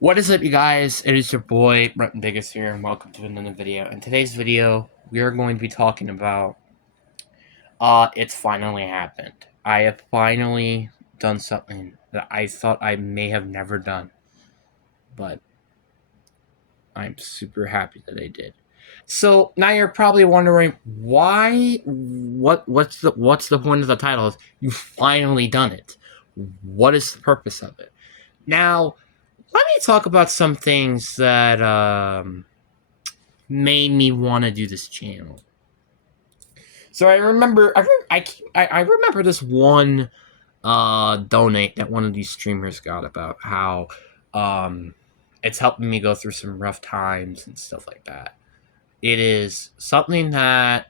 What is up, you guys? It is your boy, Brenton Biggest here, and welcome to another video. In today's video, we are going to be talking about, it's finally happened. I have finally done something that I thought I may have never done, but I'm super happy that I did. So now you're probably wondering why, what's the point of the title? Is you finally done it. What is the purpose of it? Now, let me talk about some things that, made me want to do this channel. So I remember, I remember this one donate that one of these streamers got about how it's helping me go through some rough times and stuff like that. It is something that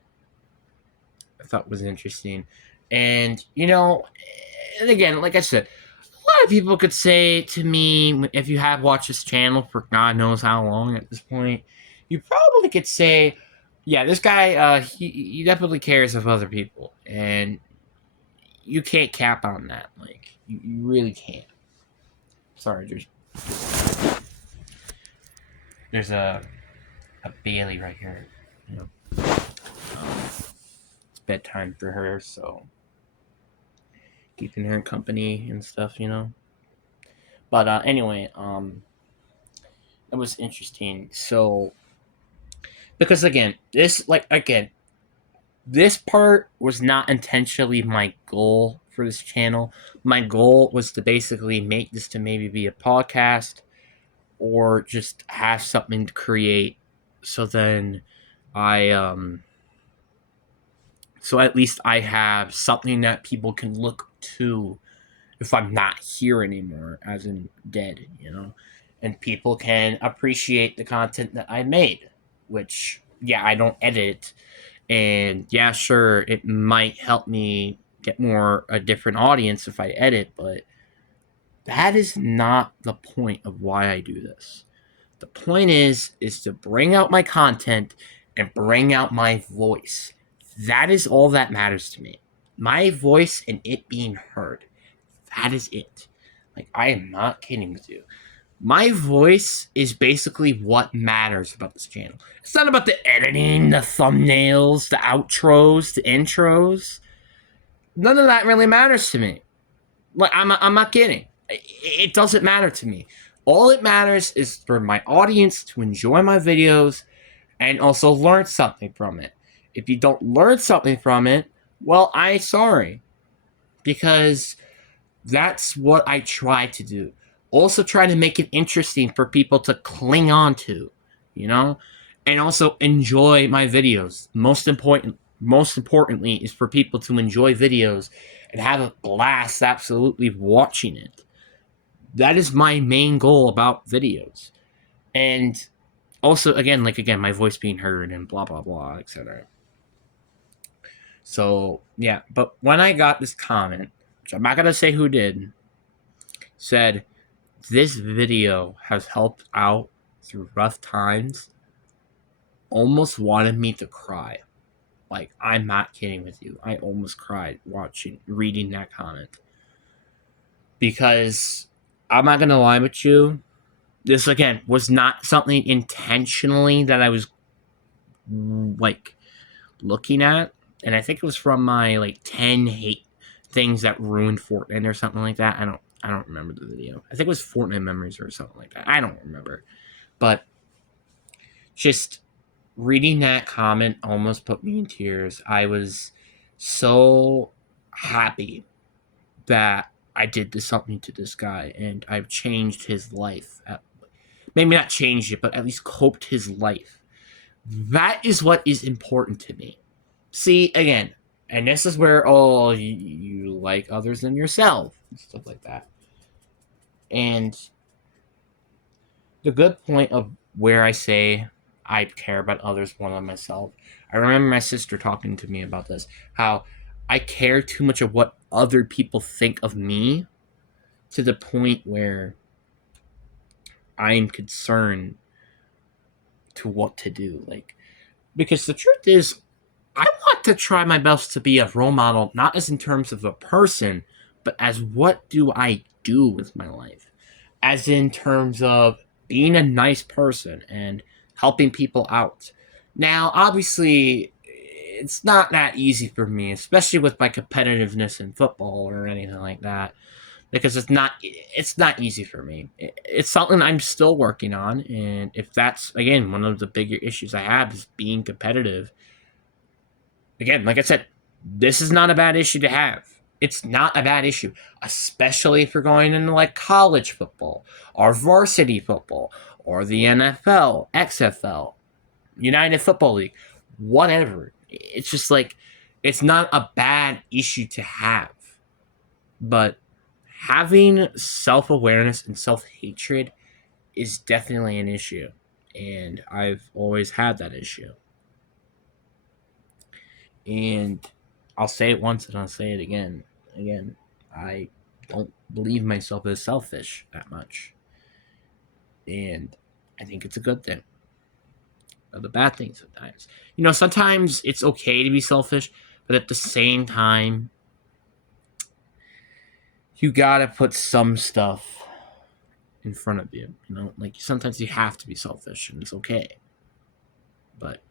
I thought was interesting, and and again, like I said, a lot of people could say to me, if you have watched this channel for God knows how long at this point, you probably could say, yeah, this guy, he definitely cares of other people, and you can't cap on that. Like, you really can't. Sorry, there's a Bailey right here. You know, it's bedtime for her, so keeping her company and stuff, But anyway, it was interesting. So because this part was not intentionally my goal for this channel. My goal was to basically make this to maybe be a podcast or just have something to create. So then I so at least I have something that people can look to if I'm not here anymore, as in dead, and people can appreciate the content that I made, which, yeah, I don't edit, and yeah, sure, it might help me get a different audience if I edit, but that is not the point of why I do this. The point is to bring out my content and bring out my voice. That is all that matters to me. My voice and it being heard. That is it. Like, I am not kidding with you. My voice is basically what matters about this channel. It's not about the editing, the thumbnails, the outros, the intros. None of that really matters to me. Like, I'm not kidding. It doesn't matter to me. All it matters is for my audience to enjoy my videos and also learn something from it. If you don't learn something from it, well, I'm sorry. Because that's what I try to do. Also try to make it interesting for people to cling on to, and also enjoy my videos. Most importantly is for people to enjoy videos and have a blast absolutely watching it. That is my main goal about videos. And also, again, my voice being heard and blah blah blah, etc. So yeah, but when I got this comment, which I'm not gonna say who did, said, "This video has helped out through rough times," almost wanted me to cry. Like, I'm not kidding with you. I almost cried reading that comment. Because I'm not gonna lie with you, this again was not something intentionally that I was like looking at. And I think it was from my 10 hate things that ruined Fortnite or something like that. I don't remember the video. I think it was Fortnite memories or something like that. I don't remember. But just reading that comment almost put me in tears. I was so happy that I did something to this guy and I've changed his life. Maybe not changed it, but at least coped his life. That is what is important to me. See, again, and this is where you like others than yourself and stuff like that. And the good point of where I say I care about others more than myself, I remember my sister talking to me about this, how I care too much of what other people think of me to the point where I'm concerned to what to do. Because the truth is, I want to try my best to be a role model, not as in terms of a person, but as what do I do with my life. as in terms of being a nice person and helping people out. Now, obviously, it's not that easy for me, especially with my competitiveness in football or anything like that, because it's not easy for me. It's something I'm still working on, and if that's again one of the bigger issues I have is being competitive. Again, like I said, this is not a bad issue to have. It's not a bad issue, especially if you're going into like college football or varsity football or the NFL, XFL, United Football League, whatever. It's just like it's not a bad issue to have. But having self awareness and self hatred is definitely an issue. And I've always had that issue. And I'll say it once and I'll say it again. Again, I don't believe myself as selfish that much. And I think it's a good thing. The bad thing sometimes. Sometimes it's okay to be selfish, but at the same time, you gotta put some stuff in front of you. Like sometimes you have to be selfish and it's okay. But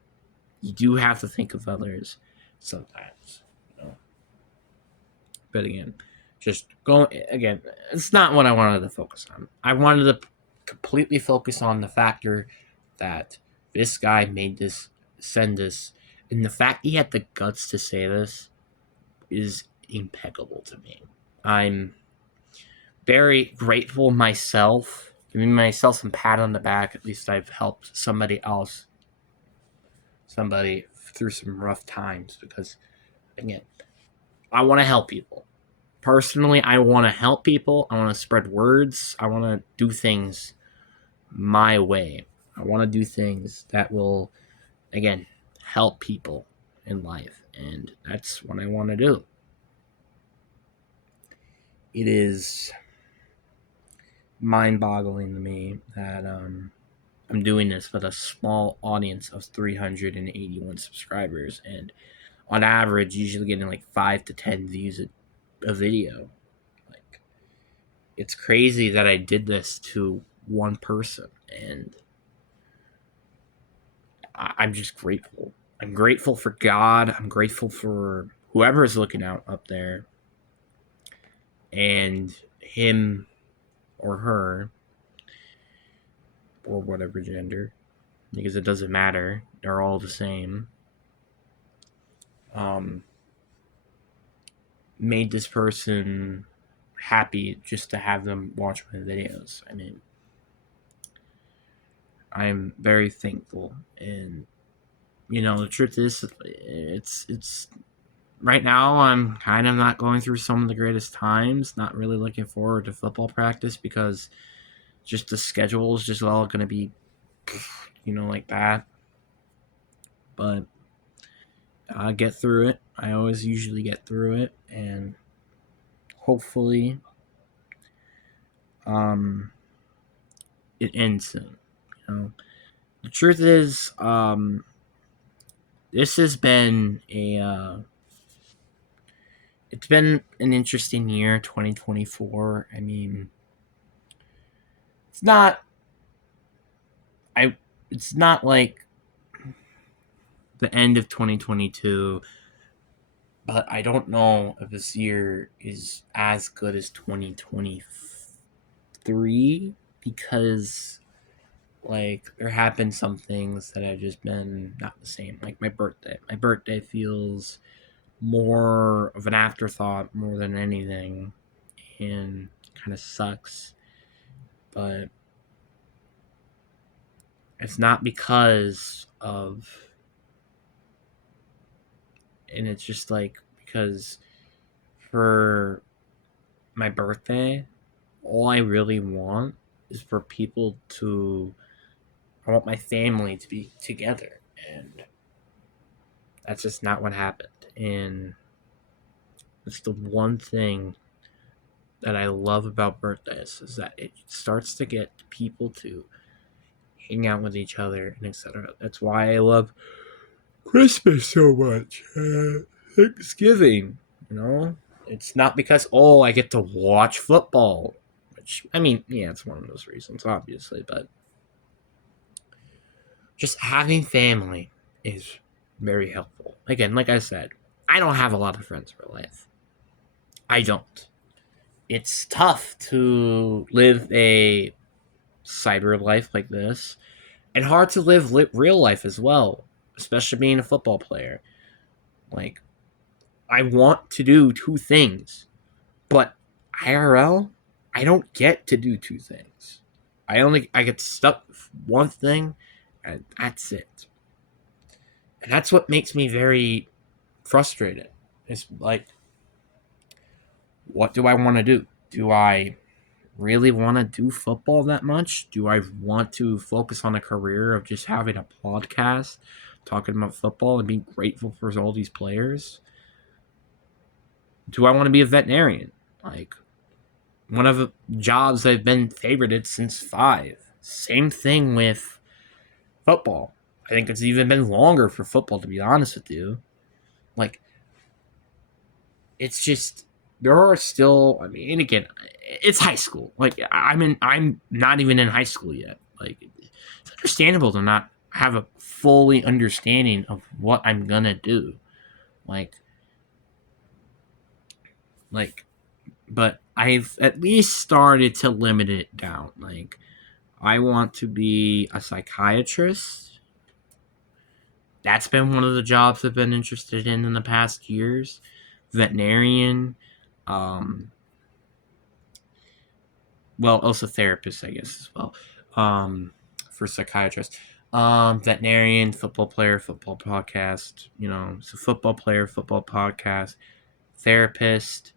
you do have to think of others sometimes. But again, just going again, it's not what I wanted to focus on. I wanted to completely focus on the factor that this guy send this, and the fact he had the guts to say this is impeccable to me. I'm very grateful myself, giving myself some pat on the back. At least I've helped somebody through some rough times because, again, I want to help people. Personally, I want to help people. I want to spread words. I want to do things my way. I want to do things that will, again, help people in life. And that's what I want to do. It is mind-boggling to me that I'm doing this with a small audience of 381 subscribers, and on average, usually getting like 5 to 10 views a video. Like, it's crazy that I did this to one person, and I'm just grateful. I'm grateful for God. I'm grateful for whoever is looking out up there, and him or her or whatever gender, because it doesn't matter. They're all the same. Made this person happy just to have them watch my videos. I mean, I'm very thankful, and the truth is, it's right now I'm kind of not going through some of the greatest times. Not really looking forward to football practice because just the schedule is just all going to be, like that. But I get through it. I always usually get through it, and hopefully, it ends soon. The truth is, this has been it's been an interesting year, 2024. I mean, it's not like the end of 2022, but I don't know if this year is as good as 2023 because like there have been some things that have just been not the same. Like my birthday. My birthday feels more of an afterthought more than anything, and kind of sucks. But it's not because of, and it's just like because for my birthday, all I really want is for people to, I want my family to be together, and that's just not what happened. And it's the one thing that I love about birthdays is that it starts to get people to hang out with each other and etc. That's why I love Christmas so much. Thanksgiving, it's not because I get to watch football. Which, I mean, yeah, it's one of those reasons, obviously, but just having family is very helpful. Again, like I said, I don't have a lot of friends in real life. I don't. It's tough to live a cyber life like this, and hard to live real life as well, especially being a football player. Like, I want to do two things, but IRL, I don't get to do two things. I get stuck with one thing, and that's it. And that's what makes me very frustrated. It's like, what do I want to do? Do I really want to do football that much? Do I want to focus on a career of just having a podcast talking about football and being grateful for all these players? Do I want to be a veterinarian? Like, one of the jobs I've been favorited since 5. Same thing with football. I think it's even been longer for football, to be honest with you. Like, it's just, there are still, I mean, and again, it's high school. Like, I'm not even in high school yet. Like, it's understandable to not have a fully understanding of what I'm gonna do. Like, but I've at least started to limit it down. Like, I want to be a psychiatrist. That's been one of the jobs I've been interested in the past years. Veterinarian, well, also therapist, I guess, as well. For psychiatrists, veterinarian, football player, football podcast. So football player, football podcast, therapist,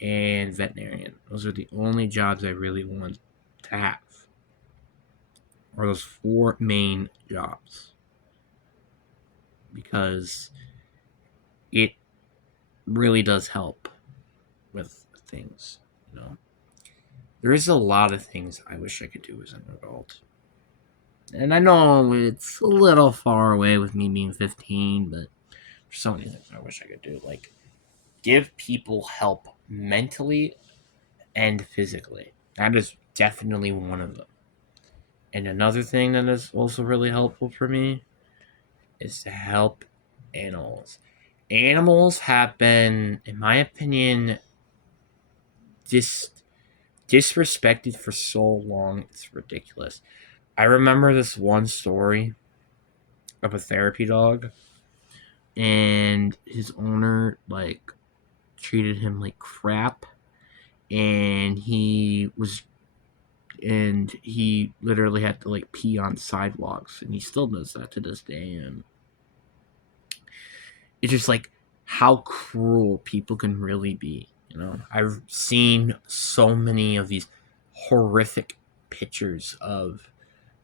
and veterinarian. Those are the only jobs I really want to have. Or those 4 main jobs. Because it really does help with things, There is a lot of things I wish I could do as an adult. And I know it's a little far away with me being 15, but there's so many things I wish I could do. Like, give people help mentally and physically. That is definitely one of them. And another thing that is also really helpful for me is to help animals. Animals have been, in my opinion, disrespected for so long. It's ridiculous. I remember this one story of a therapy dog, and his owner treated him like crap, and he literally had to pee on sidewalks, and he still does that to this day. And it's just how cruel people can really be. I've seen so many of these horrific pictures of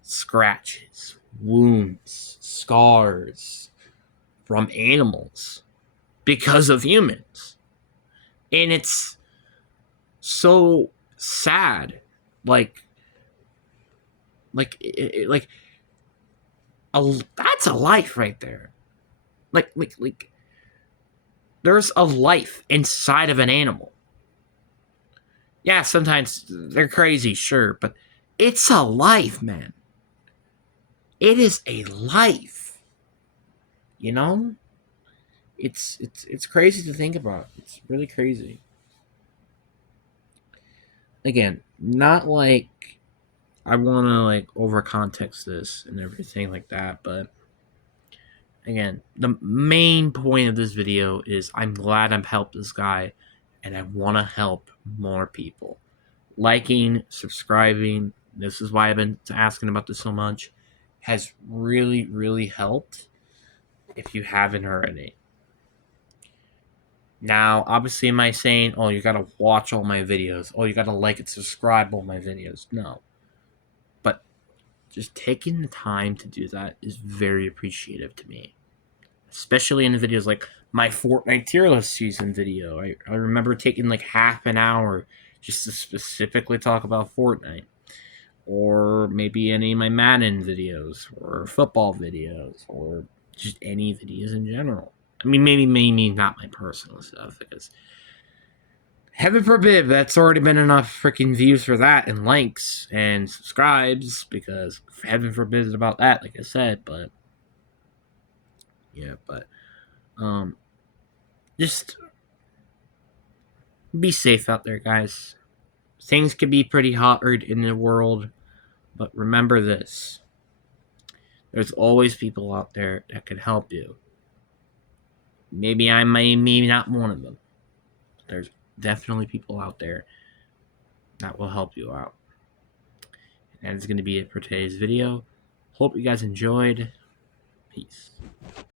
scratches, wounds, scars from animals because of humans. And it's so sad. That's a life right there. There's a life inside of an animal. Yeah, sometimes they're crazy, sure, but it's a life, man. It is a life. It's crazy to think about. It's really crazy. Again, not I want to over context this and everything like that, but again, the main point of this video is I'm glad I've helped this guy, and I want to help more people. Liking, subscribing, this is why I've been asking about this so much, has really, really helped if you haven't already. Now, obviously, am I saying, oh, you gotta watch all my videos, oh, you gotta like and subscribe all my videos? No. But just taking the time to do that is very appreciative to me. Especially in the videos like my Fortnite tier list season video. I remember taking half an hour just to specifically talk about Fortnite. Or maybe any of my Madden videos, or football videos, or just any videos in general. I mean, maybe not my personal stuff, because Heaven forbid, that's already been enough freaking views for that and likes and subscribes, because heaven forbid about that, like I said, but yeah, but um just be safe out there, guys. Things can be pretty hard in the world, but remember this. There's always people out there that can help you. Maybe I may be not one of them. There's definitely people out there that will help you out. And it's going to be it for today's video. Hope you guys enjoyed. Peace.